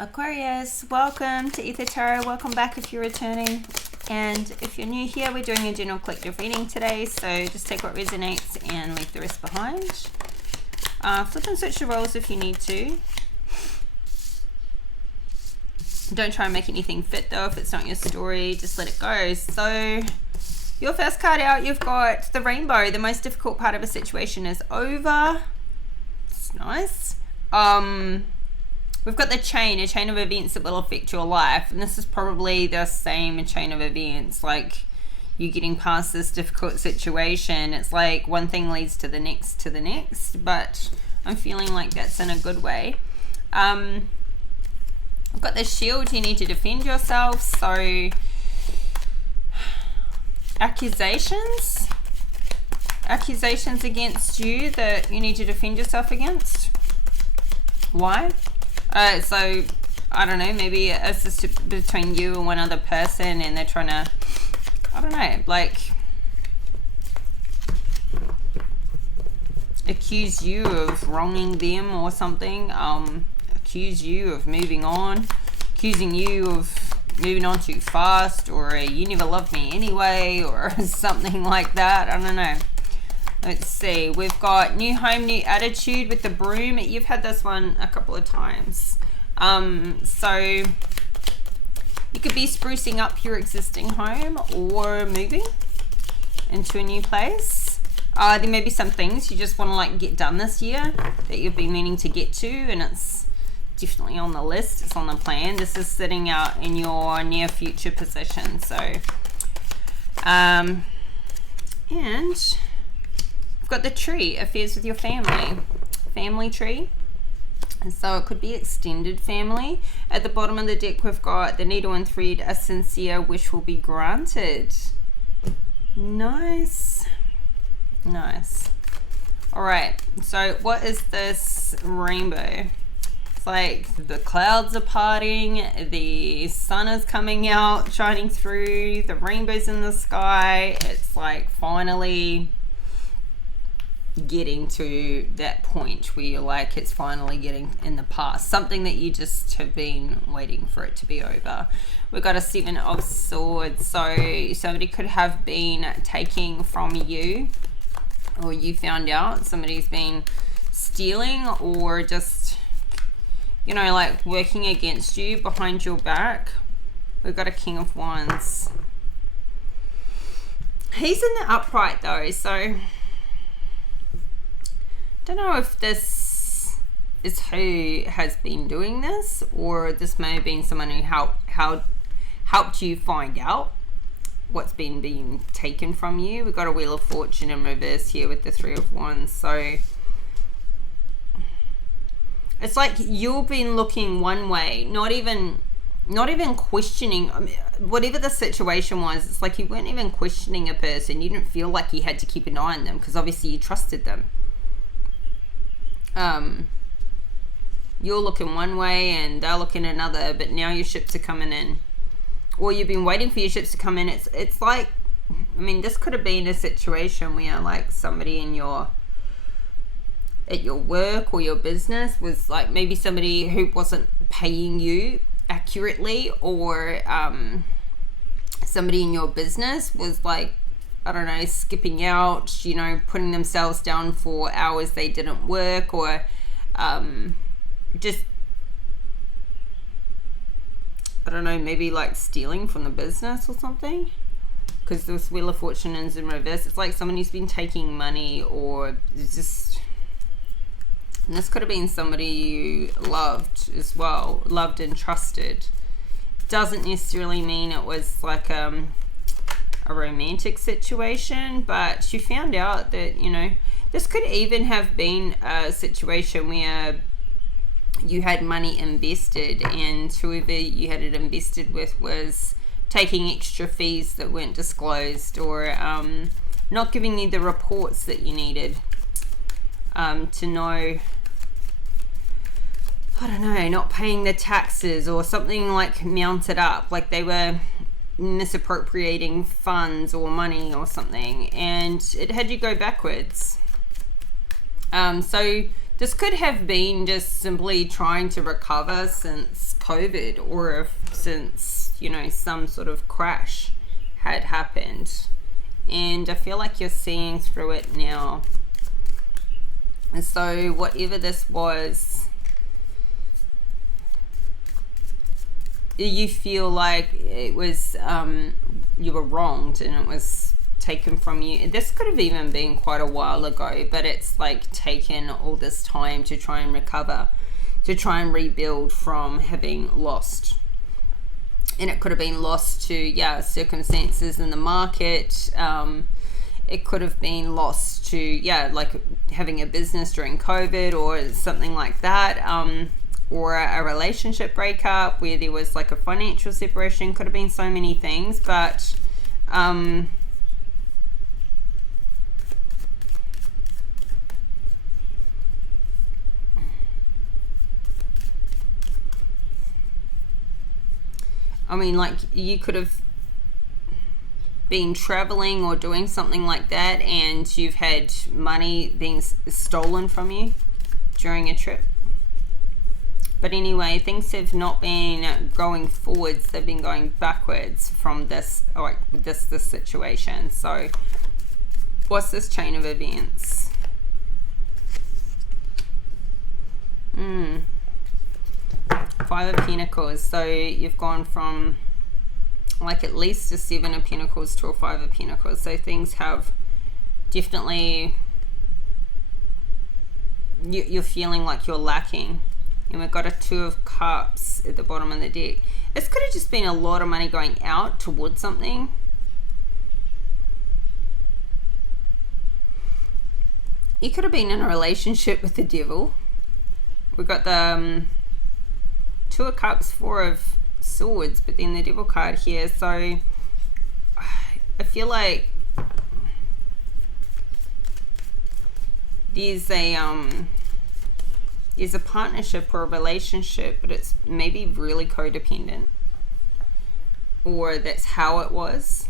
Aquarius, welcome to Ether Tarot. Welcome back if you're returning. And if you're new here, we're doing a general collective reading today. So just take what resonates and leave the rest behind. Flip and switch the roles if you need to. Don't try and make anything fit though. If it's not your story, just let it go. So your first card out, you've got the rainbow. The most difficult part of a situation is over. It's nice. We've got the chain, a chain of events that will affect your life. And this is probably the same chain of events, like you getting past this difficult situation. It's like one thing leads to the next, but I'm feeling like that's in a good way. I've got the shield, you need to defend yourself. So accusations against you that you need to defend yourself against. Why? So I don't know, maybe it's just between you and one other person and they're trying to, I don't know, like accuse you of wronging them or something, accuse you of moving on, accusing you of moving on too fast, or you never loved me anyway, or something like that. I don't know. Let's see, we've got new home, new attitude with the broom. You've had this one a couple of times. So you could be sprucing up your existing home or moving into a new place. There may be some things you just want to like get done this year that you've been meaning to get to, and it's definitely on the list, it's on the plan. This is sitting out in your near future position. So and got the tree, affairs with your family tree, and so it could be extended family. At the bottom of the deck we've got the needle and thread, a sincere wish will be granted. Nice. All right, so what is this rainbow? It's like the clouds are parting, the sun is coming out, shining through, the rainbow's in the sky. It's like finally getting to that point where you're like, it's finally getting in the past, something that you just have been waiting for it to be over. We've got a 7 of swords, so somebody could have been taking from you, or you found out somebody's been stealing, or just, you know, like working against you behind your back. We've got a King of Wands. He's in the upright though, so I don't know if this is who has been doing this, or this may have been someone who helped you find out what's been being taken from you. We've got a Wheel of Fortune in reverse here with the 3 of Wands. So it's like you've been looking one way, not even questioning. I mean, whatever the situation was, it's like you weren't even questioning a person. You didn't feel like you had to keep an eye on them because obviously you trusted them. You're looking one way and they're looking another, but now your ships are coming in, or you've been waiting for your ships to come in. It's like, I mean, this could have been a situation where like somebody at your work or your business was like maybe somebody who wasn't paying you accurately, or somebody in your business was like, I don't know, skipping out, you know, putting themselves down for hours they didn't work, or just, I don't know, maybe like stealing from the business or something, because this Wheel of Fortune is in reverse. It's like someone who's been taking money, or just, and this could have been somebody you loved as well, loved and trusted. Doesn't necessarily mean it was like a romantic situation, but you found out that, you know, this could even have been a situation where you had money invested and whoever you had it invested with was taking extra fees that weren't disclosed, or not giving you the reports that you needed to know, I don't know, not paying the taxes or something, like mounted up, like they were misappropriating funds or money or something, and it had you go backwards. So This could have been just simply trying to recover since COVID, or since, you know, some sort of crash had happened. And I feel like you're seeing through it now. And so whatever this was, you feel like it was, you were wronged and it was taken from you. This could have even been quite a while ago, but it's like taken all this time to try and recover, to try and rebuild from having lost. And it could have been lost to, circumstances in the market. It could have been lost to, like having a business during COVID or something like that. Or a relationship breakup where there was like a financial separation. Could have been so many things, but I mean, like, you could have been traveling or doing something like that, and you've had money being stolen from you during a trip. But anyway, things have not been going forwards, they've been going backwards from this, or this situation. So what's this chain of events? Five of Pentacles. So you've gone from like at least a Seven of Pentacles to a Five of Pentacles. So things have definitely, you're feeling like you're lacking. And we've got a Two of Cups at the bottom of the deck. This could have just been a lot of money going out towards something. You could have been in a relationship with the devil. We've got the Two of Cups, Four of Swords, but then the Devil card here. So I feel like there's a partnership or a relationship, but it's maybe really codependent, or that's how it was.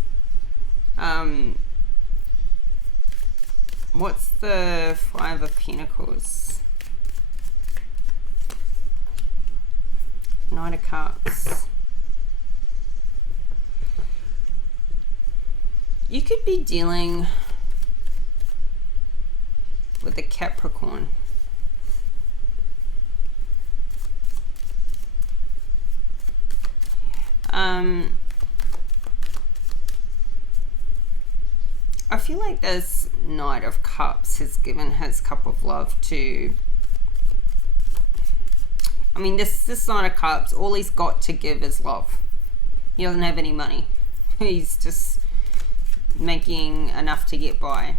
What's the Five of Pentacles? Knight of Cups. You could be dealing with a Capricorn. I feel like this Knight of Cups has given his cup of love to, I mean, this Knight of Cups, all he's got to give is love. He doesn't have any money. He's just making enough to get by.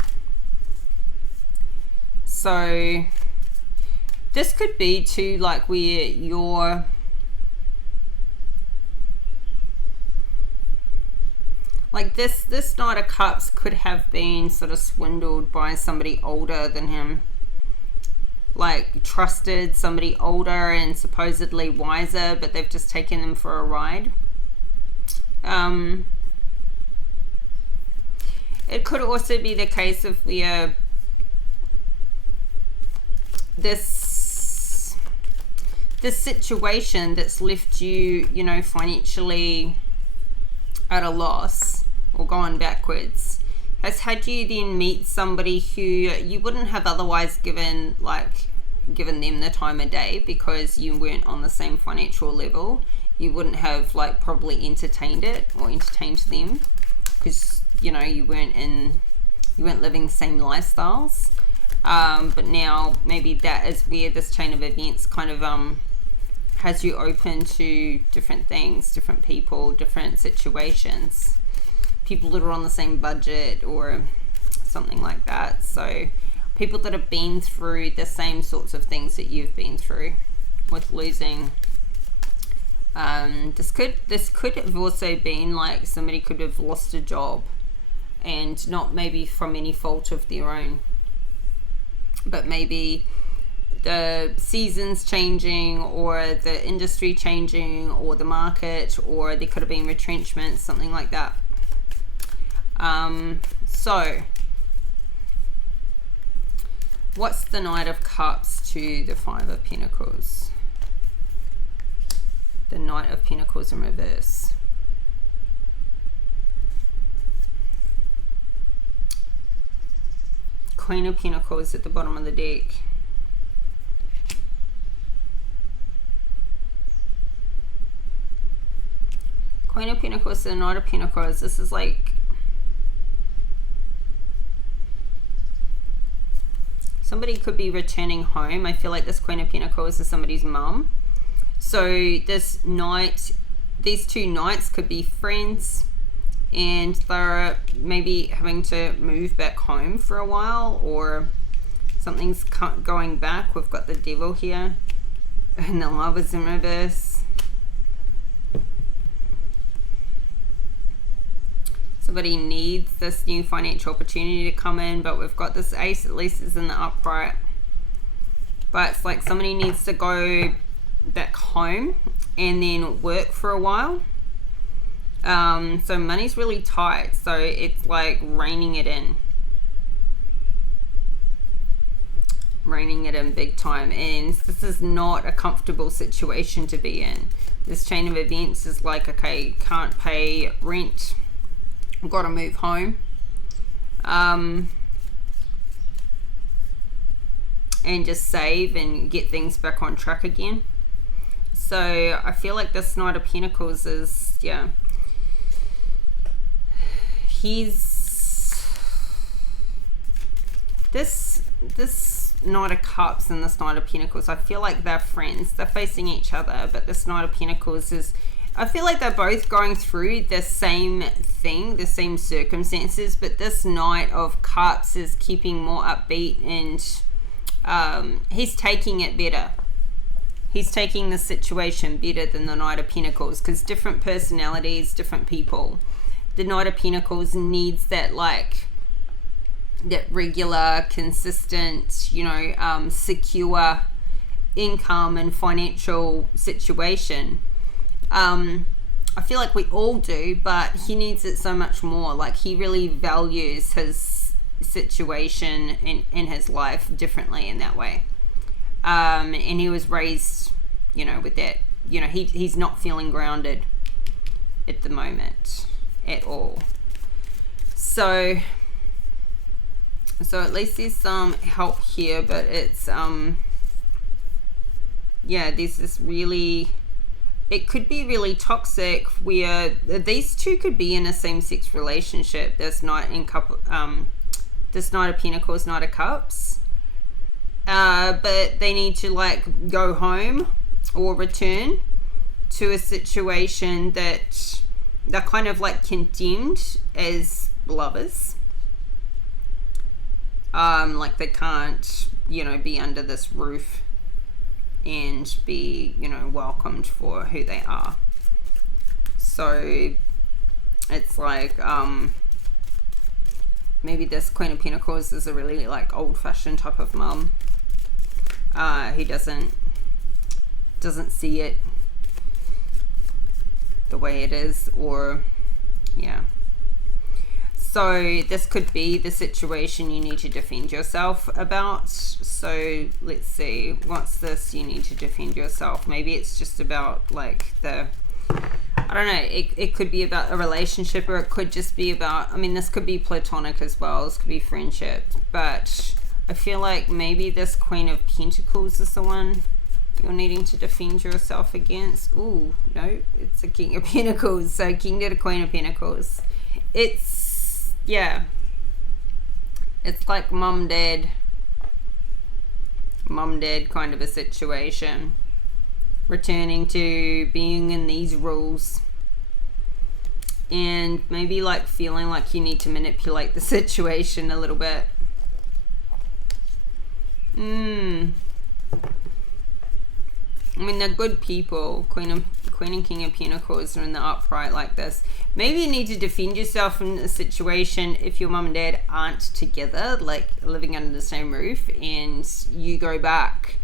So this could be too, like, where you're, like this Knight of Cups could have been sort of swindled by somebody older than him. Like, trusted somebody older and supposedly wiser, but they've just taken them for a ride. It could also be the case of where this situation that's left you, you know, financially at a loss or gone backwards, has had you then meet somebody who you wouldn't have otherwise given them the time of day, because you weren't on the same financial level. You wouldn't have like probably entertained it or entertained them, because you know you weren't living the same lifestyles. But now maybe that is where this chain of events kind of has you open to different things, different people, different situations, people that are on the same budget or something like that. So people that have been through the same sorts of things that you've been through with losing. This could have also been like somebody could have lost a job, and not maybe from any fault of their own, but maybe the seasons changing, or the industry changing, or the market, or there could have been retrenchment, something like that. So What's the Knight of Cups to the Five of Pentacles? The Knight of Pentacles in reverse. Queen of Pentacles at the bottom of the deck. Queen of Pentacles and Knight of Pentacles. This is like somebody could be returning home. I feel like this Queen of Pentacles is somebody's mum. So this knight, these two knights could be friends, and they're maybe having to move back home for a while, or something's going back. We've got the Devil here, and the Lovers in reverse. Somebody needs this new financial opportunity to come in, but we've got this Ace, at least is in the upright. But it's like somebody needs to go back home and then work for a while. So money's really tight, so it's like reining it in big time, and this is not a comfortable situation to be in. This chain of events is like, okay, can't pay rent, got to move home, and just save and get things back on track again. So I feel like this Knight of Pentacles is, yeah, he's this Knight of Cups and this Knight of Pentacles, I feel like they're friends, they're facing each other, but this Knight of Pentacles is, I feel like they're both going through the same thing, the same circumstances, but this Knight of Cups is keeping more upbeat, and he's taking it better. He's taking the situation better than the Knight of Pentacles, because different personalities, different people. The Knight of Pentacles needs that, like, that regular, consistent, you know, secure income and financial situation. I feel like we all do, but he needs it so much more. Like, he really values his situation in his life differently in that way. And he was raised, you know, with that, you know, he's not feeling grounded at the moment at all. So at least there's some help here, but it's, yeah, there's this really, it could be really toxic where these two could be in a same-sex relationship. This Knight this Knight of Pentacles, Knight of Cups. But they need to, like, go home or return to a situation that they're kind of like condemned as lovers. Like they can't, you know, be under this roof and be, you know, welcomed for who they are. So it's like, maybe this Queen of Pentacles is a really, like, old-fashioned type of mum. He doesn't see it the way it is, or, yeah. So this could be the situation you need to defend yourself about. So let's see, what's this you need to defend yourself? Maybe it's just about, like, the, I don't know, it could be about a relationship, or it could just be about, I mean, this could be platonic as well, this could be friendship, but I feel like maybe this Queen of Pentacles is the one you're needing to defend yourself against. Ooh, no, it's a King of Pentacles. So King to the Queen of Pentacles. It's, yeah, it's like mum dad kind of a situation. Returning to being in these rules. And maybe, like, feeling like you need to manipulate the situation a little bit. I mean, they're good people. Queen and King of Pentacles are in the upright like this. Maybe you need to defend yourself in a situation if your mum and dad aren't together, like living under the same roof, and you go back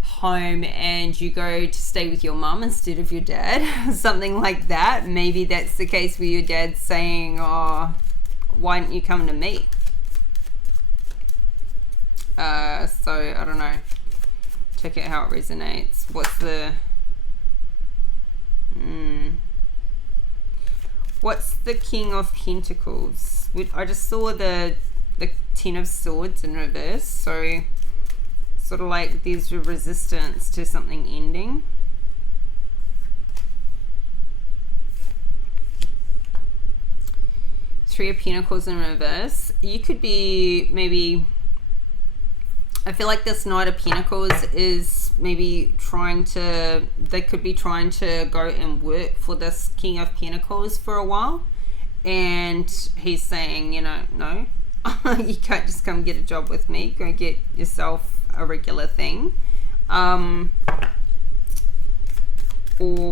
home and you go to stay with your mum instead of your dad. Something like that. Maybe that's the case where your dad's saying, oh, why don't you come to me? So I don't know. Check out how it resonates. What's the King of Pentacles? I just saw the Ten of Swords in reverse, so sort of like there's a resistance to something ending. Three of Pentacles in reverse. You could be maybe, I feel like this Knight of Pentacles is maybe they could be trying to go and work for this King of Pentacles for a while, and he's saying, you know, no, you can't just come get a job with me, go get yourself a regular thing, or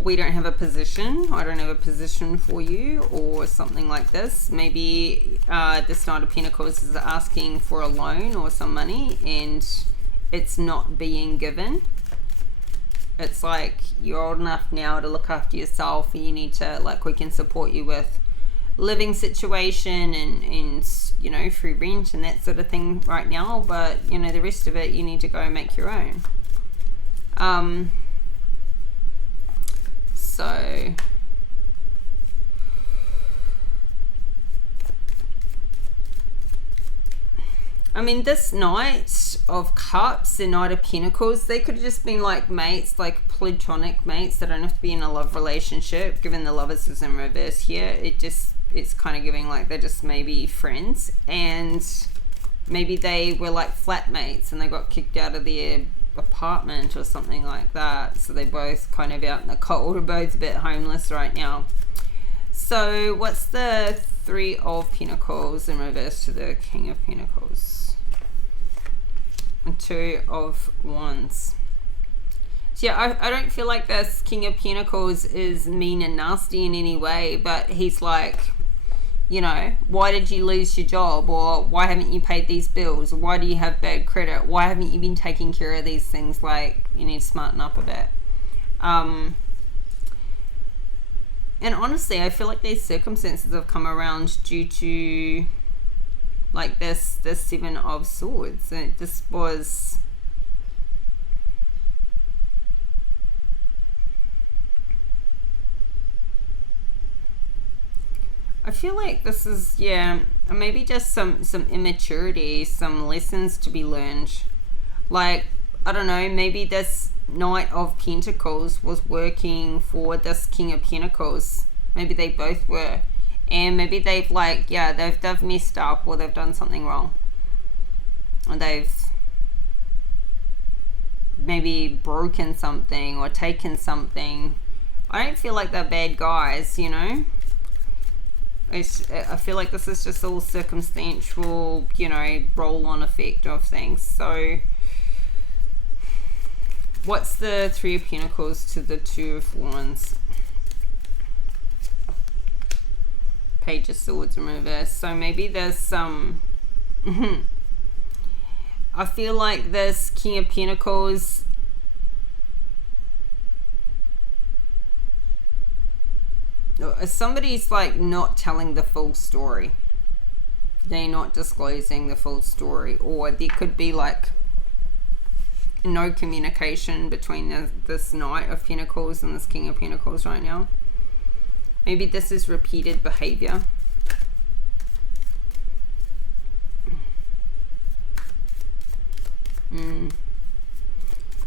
we don't have a position, I don't have a position for you, or something like this. Maybe this Knight of Pentacles is asking for a loan or some money and it's not being given. It's like, you're old enough now to look after yourself, and you need to, like, we can support you with living situation and you know, free rent and that sort of thing right now, but you know, the rest of it you need to go and make your own. So I mean, this Knight of Cups and Knight of Pentacles, they could have just been like mates, like platonic mates. They don't have to be in a love relationship. Given the Lovers is in reverse here, it's kind of giving like they're just maybe friends, and maybe they were like flatmates and they got kicked out of their apartment or something like that, so they're both kind of out in the cold, or both a bit homeless right now. So what's the Three of Pentacles in reverse to the King of Pentacles? And Two of Wands. So yeah, I don't feel like this King of Pentacles is mean and nasty in any way, but he's like, you know, why did you lose your job? Or why haven't you paid these bills? Or why do you have bad credit? Why haven't you been taking care of these things? Like, you need to smarten up a bit. And honestly, I feel like these circumstances have come around due to like this Seven of Swords. And this was, I feel like this is, yeah, maybe just some immaturity, some lessons to be learned. Like, I don't know, maybe this Knight of Pentacles was working for this King of Pentacles. Maybe they both were. And maybe they've like, yeah, they've messed up, or they've done something wrong. And they've maybe broken something or taken something. I don't feel like they're bad guys, you know. I feel like this is just all circumstantial, you know, roll-on effect of things. So what's the Three of Pentacles to the Two of Wands? Page of Swords in reverse. So maybe there's some I feel like this King of Pentacles, somebody's like not telling the full story. They're not disclosing the full story, or there could be like no communication between this Knight of Pentacles and this King of Pentacles right now. Maybe this is repeated behavior.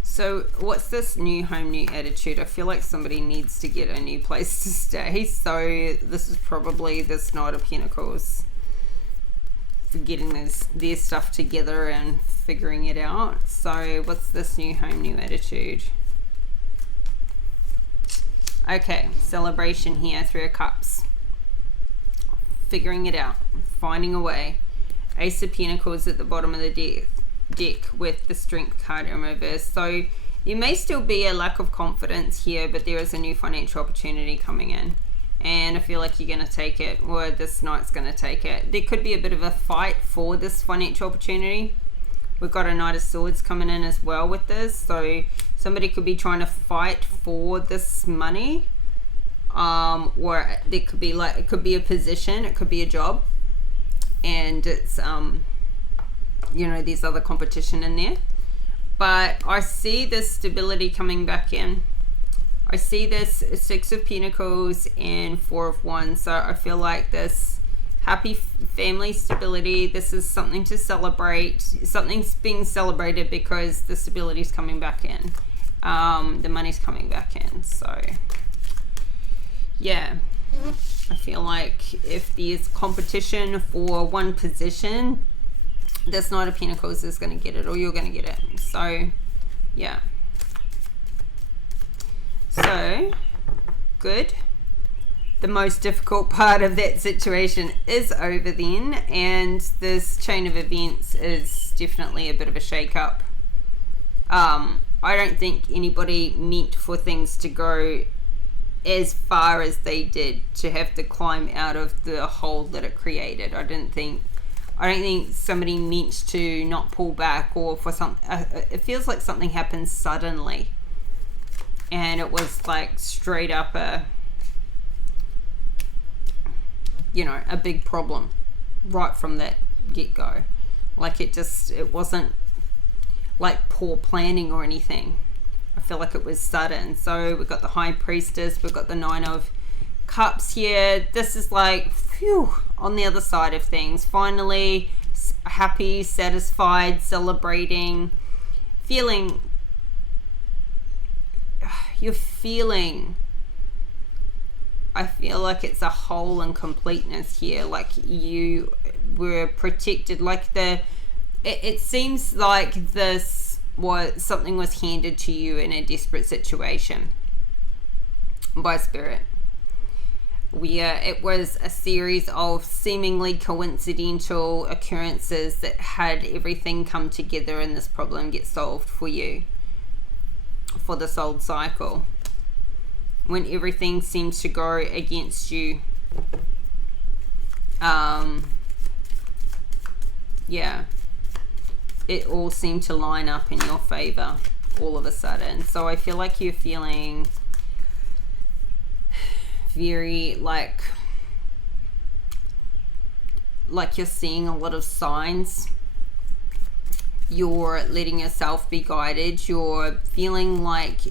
So what's this new home, new attitude? I feel like somebody needs to get a new place to stay. So this is probably this Knight of Pentacles for getting their stuff together and figuring it out. So what's this new home, new attitude? Okay, celebration here, Three of Cups. Figuring it out, finding a way. Ace of Pentacles at the bottom of the deck with the Strength card in reverse. So you may still be a lack of confidence here, but there is a new financial opportunity coming in. And I feel like you're going to take it, or this Knight's going to take it. There could be a bit of a fight for this financial opportunity. We've got a Knight of Swords coming in as well with this. So somebody could be trying to fight for this money, or there could be like, it could be a position, it could be a job, and it's you know, there's other competition in there. But I see this stability coming back in. I see this Six of Pentacles and Four of Wands. So I feel like this happy family stability, this is something to celebrate. Something's being celebrated because the stability is coming back in. The money's coming back in. So yeah, I feel like if there's competition for one position, this Knight of Pentacles is going to get it, or you're going to get it. So yeah, so good. The most difficult part of that situation is over then, and this chain of events is definitely a bit of a shake-up. I don't think anybody meant for things to go as far as they did, to have to climb out of the hole that it created. I don't think somebody meant to not pull back, or for some. It feels like something happened suddenly, and it was like straight up a big problem right from that get-go. Like it wasn't like poor planning or anything. I feel like it was sudden. So we've got the High Priestess, we've got the Nine of Cups here. This is like, phew, on the other side of things. Finally happy, satisfied, celebrating, I feel like it's a whole and completeness here. Like you were protected. Like it seems like something was handed to you in a desperate situation by Spirit. It was a series of seemingly coincidental occurrences that had everything come together and this problem get solved for you, for the soul cycle, when everything seems to go against you. Yeah, it all seemed to line up in your favor all of a sudden. So I feel like you're feeling very like you're seeing a lot of signs. You're letting yourself be guided. You're feeling like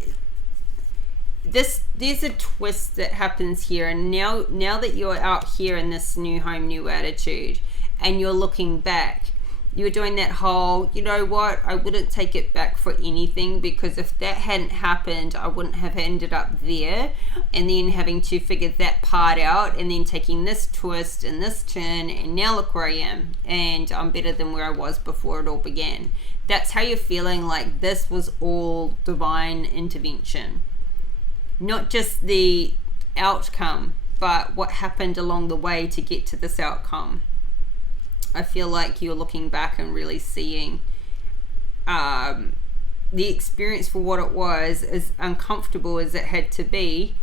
there's a twist that happens here, and now that you're out here in this new home, new attitude, and you're looking back, you're doing that whole, you know what, I wouldn't take it back for anything, because if that hadn't happened, I wouldn't have ended up there, and then having to figure that part out, and then taking this twist and this turn, and now look where I am, and I'm better than where I was before it all began. That's how you're feeling, like this was all divine intervention. Not just the outcome, but what happened along the way to get to this outcome. I feel like you're looking back and really seeing the experience for what it was, as uncomfortable as it had to be.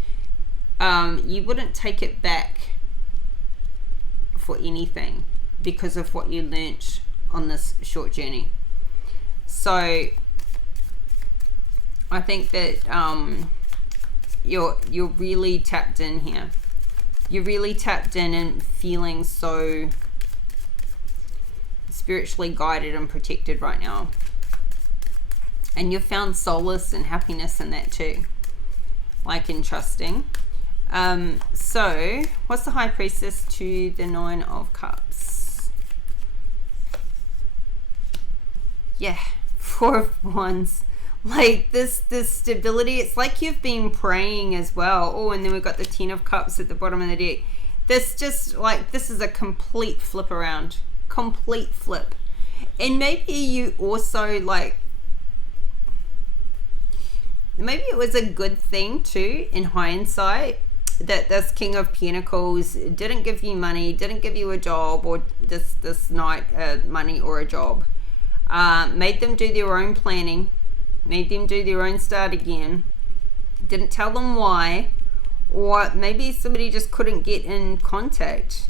You wouldn't take it back for anything because of what you learnt on this short journey. So I think that you're really tapped in here. You're really tapped in and feeling so spiritually guided and protected right now. And you've found solace and happiness in that too. Like in trusting. So what's the High Priestess to the Nine of Cups? Yeah, Four of Wands. Like this stability, it's like you've been praying as well. Oh, and then we've got the Ten of Cups at the bottom of the deck. This is a complete flip around. Complete flip. And maybe you also maybe it was a good thing too, in hindsight, that this King of Pentacles didn't give you money, didn't give you a job, or this night money or a job. Made them do their own planning, made them do their own start again, didn't tell them why, or maybe somebody just couldn't get in contact.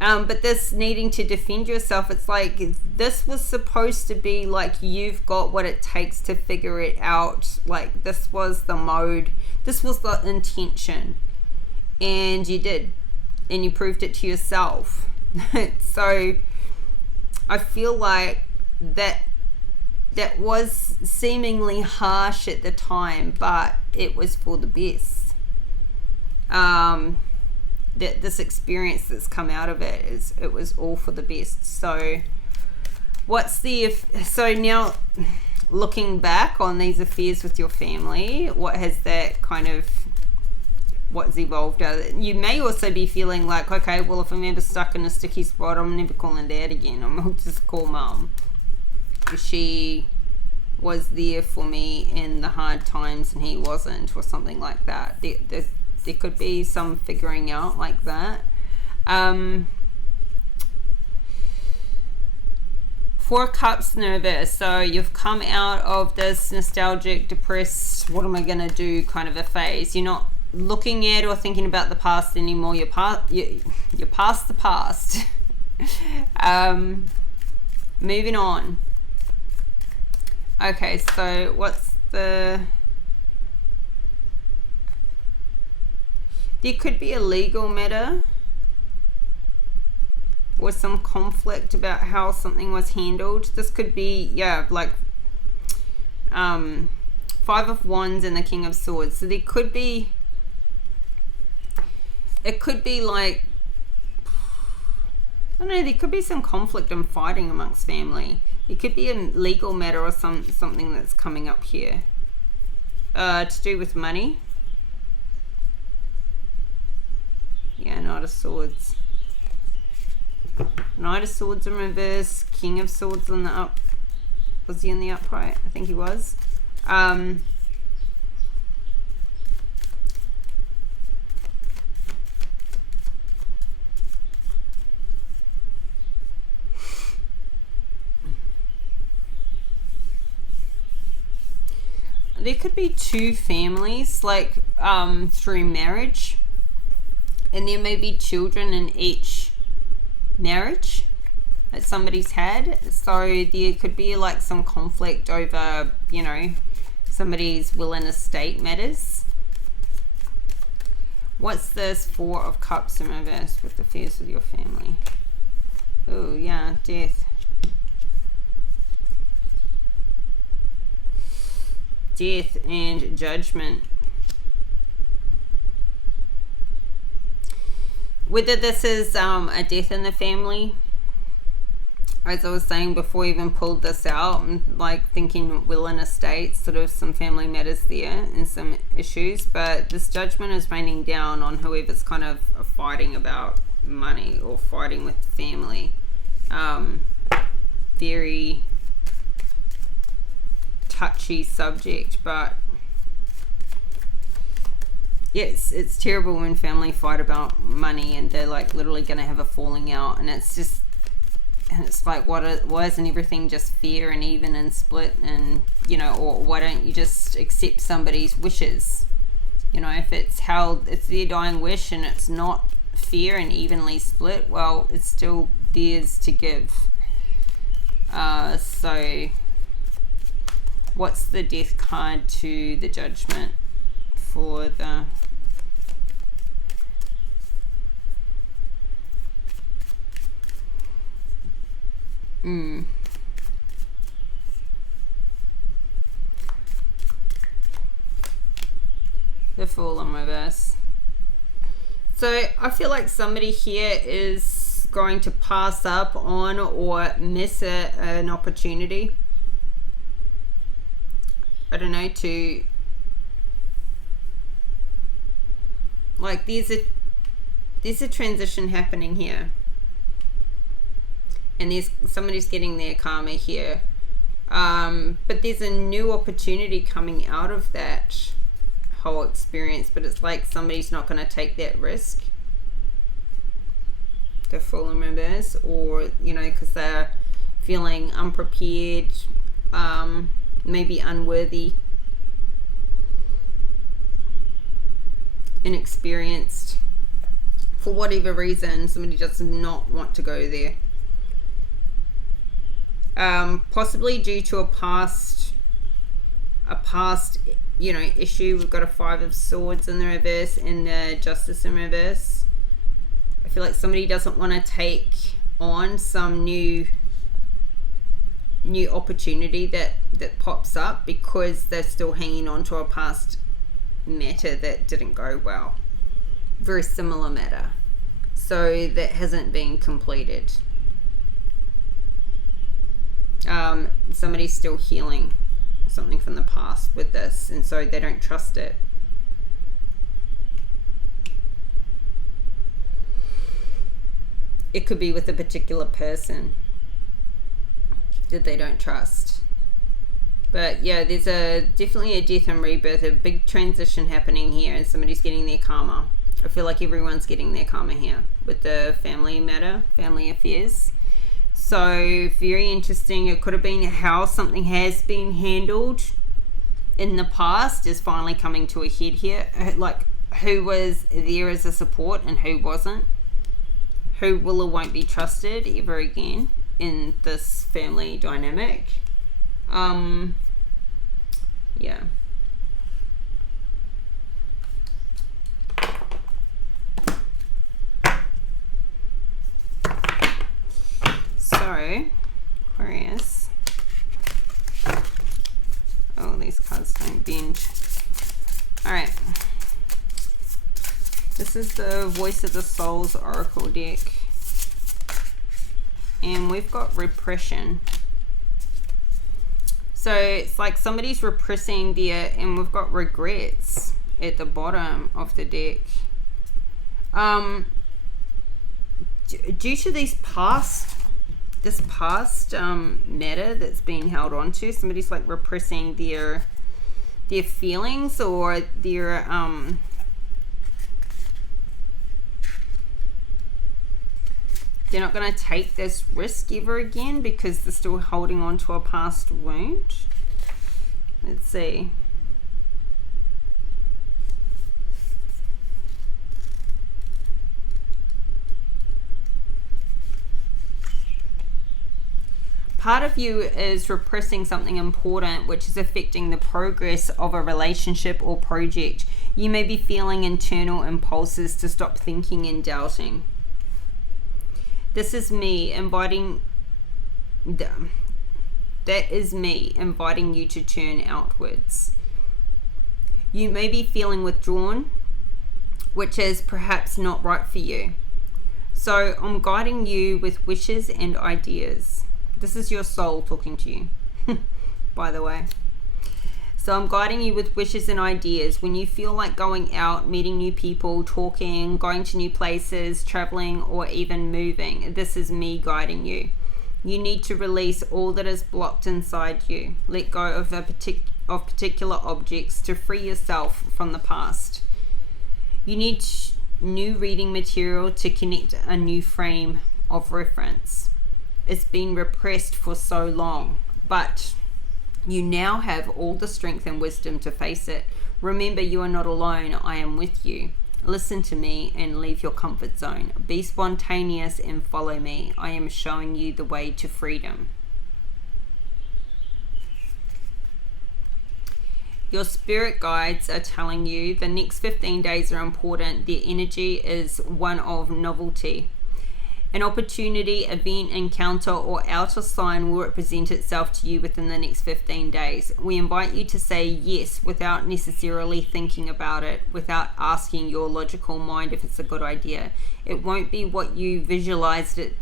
But this needing to defend yourself, it's like this was supposed to be like you've got what it takes to figure it out. Like this was the mode, this was the intention, and you did, and you proved it to yourself. So I feel like that was seemingly harsh at the time, but it was for the best. That this experience that's come out of it was all for the best. So so now looking back on these affairs with your family, what's evolved out of it? You may also be feeling like, okay, well, if I'm ever stuck in a sticky spot, I'm never calling dad again. I'll just call mum. She was there for me in the hard times and he wasn't, or something like that. There could be some figuring out like that. Four Cups in the reverse. So you've come out of this nostalgic, depressed, what am I going to do kind of a phase. You're not looking at or thinking about the past anymore. You're past the past. Moving on. Okay, so what's there could be a legal matter or some conflict about how something was handled. This could be, like 5 of Wands and the King of Swords. So it could be like, I don't know, there could be some conflict and fighting amongst family. It could be a legal matter or something that's coming up here. To do with money. Yeah, Knight of Swords. Knight of Swords in reverse. King of Swords on the up. Was he in the upright? I think he was. There could be two families, like through marriage, and there may be children in each marriage that somebody's had. So there could be like some conflict over, somebody's will and estate matters. What's this 4 of Cups in reverse with the affairs with your family? Oh yeah, death. Death and judgment. Whether this is a death in the family, as I was saying before I even pulled this out, I'm like thinking will and estate, sort of some family matters there and some issues, but this judgment is raining down on whoever's kind of fighting about money or fighting with family. Very touchy subject, but yes, it's terrible when family fight about money and they're like literally going to have a falling out, and it's like, why isn't everything just fair and even and split, and or why don't you just accept somebody's wishes? If it's their dying wish and it's not fair and evenly split, well, it's still theirs to give. So what's the death card to the judgment for the the Fool in reverse. So I feel like somebody here is going to pass up on or miss an opportunity. I don't know, to like there's a transition happening here, and somebody's getting their karma here, but there's a new opportunity coming out of that whole experience, but it's like somebody's not going to take that risk. The Fool in reverse, or because they're feeling unprepared, maybe unworthy, inexperienced, for whatever reason. Somebody does not want to go there, possibly due to a past issue. We've got a 5 of Swords in the reverse and the Justice in reverse. I feel like somebody doesn't want to take on some new new opportunity that pops up because they're still hanging on to a past matter that didn't go well. Very similar matter. So that hasn't been completed. Somebody's still healing something from the past with this, and so they don't trust it. It could be with a particular person that they don't trust. But yeah, there's definitely a death and rebirth, a big transition happening here, and somebody's getting their karma. I feel like everyone's getting their karma here with the family matter, family affairs. So very interesting. It could have been how something has been handled in the past is finally coming to a head here. Like who was there as a support and who wasn't. Who will or won't be trusted ever again in this family dynamic. Yeah. So, Aquarius. Oh, these cards don't bend. Alright. This is the Voice of the Souls Oracle deck. And we've got repression. So it's like somebody's repressing their, and we've got regrets at the bottom of the deck. Due to this past matter that's been held on to, somebody's like repressing their feelings or their they're not going to take this risk ever again because they're still holding on to a past wound. Let's see. Part of you is repressing something important which is affecting the progress of a relationship or project. You may be feeling internal impulses to stop thinking and doubting. This is me inviting you to turn outwards. You may be feeling withdrawn, which is perhaps not right for you. So I'm guiding you with wishes and ideas. This is your soul talking to you, by the way. So I'm guiding you with wishes and ideas. When you feel like going out, meeting new people, talking, going to new places, traveling, or even moving, this is me guiding you. You need to release all that is blocked inside you. Let go of particular objects to free yourself from the past. You need new reading material to connect a new frame of reference. It's been repressed for so long, but you now have all the strength and wisdom to face it. Remember, you are not alone. I am with you. Listen to me and leave your comfort zone. Be spontaneous and follow me. I am showing you the way to freedom. Your spirit guides are telling you the next 15 days are important. Their energy is one of novelty. An opportunity, event, encounter, or outer sign will represent itself to you within the next 15 days. We invite you to say yes without necessarily thinking about it, without asking your logical mind if it's a good idea. It won't be what you visualized it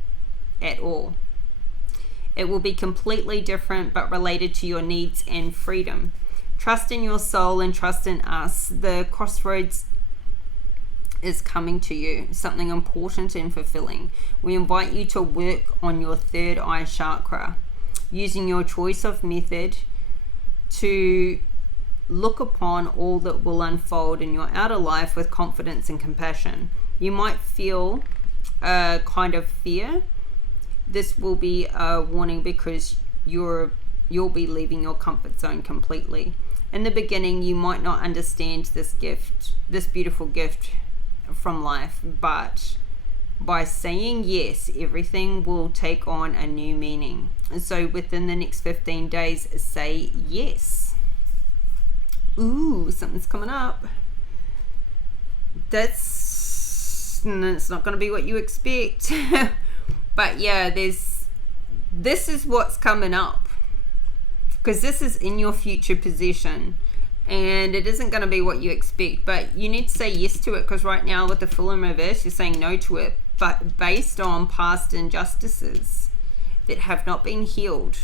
at all. It will be completely different but related to your needs and freedom. Trust in your soul and trust in us. The crossroads is coming to you, something important and fulfilling. We invite you to work on your third eye chakra, using your choice of method to look upon all that will unfold in your outer life with confidence and compassion. You might feel a kind of fear. This will be a warning because you'll be leaving your comfort zone completely. In the beginning, you might not understand this beautiful gift from life, but by saying yes, everything will take on a new meaning. And so within the next 15 days, say yes. Ooh, something's coming up. It's not going to be what you expect. But yeah, this is what's coming up. because this is in your future position and it isn't going to be what you expect, but you need to say yes to it, because right now with the Fool in reverse, you're saying no to it, but based on past injustices that have not been healed.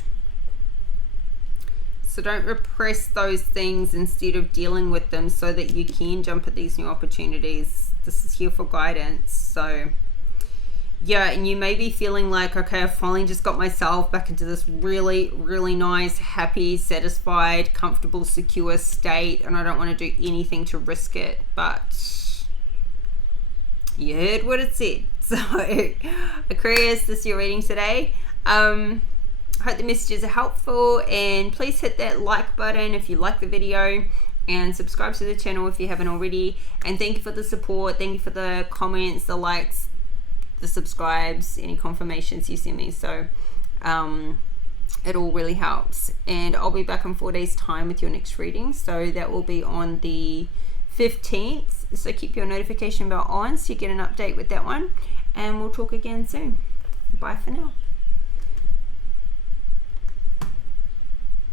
So don't repress those things instead of dealing with them, so that you can jump at these new opportunities. This is here for guidance. So yeah, and you may be feeling like, okay, I've finally just got myself back into this really, really nice, happy, satisfied, comfortable, secure state, and I don't want to do anything to risk it. But you heard what it said. So Aquarius, this is your reading today. Hope the messages are helpful, and please hit that like button if you like the video, and subscribe to the channel if you haven't already. And thank you for the support, thank you for the comments, the likes, the subscribes, any confirmations you send me. So it all really helps. And I'll be back in 4 days time with your next reading, so that will be on the 15th. So keep your notification bell on so you get an update with that one, and we'll talk again soon. Bye for now.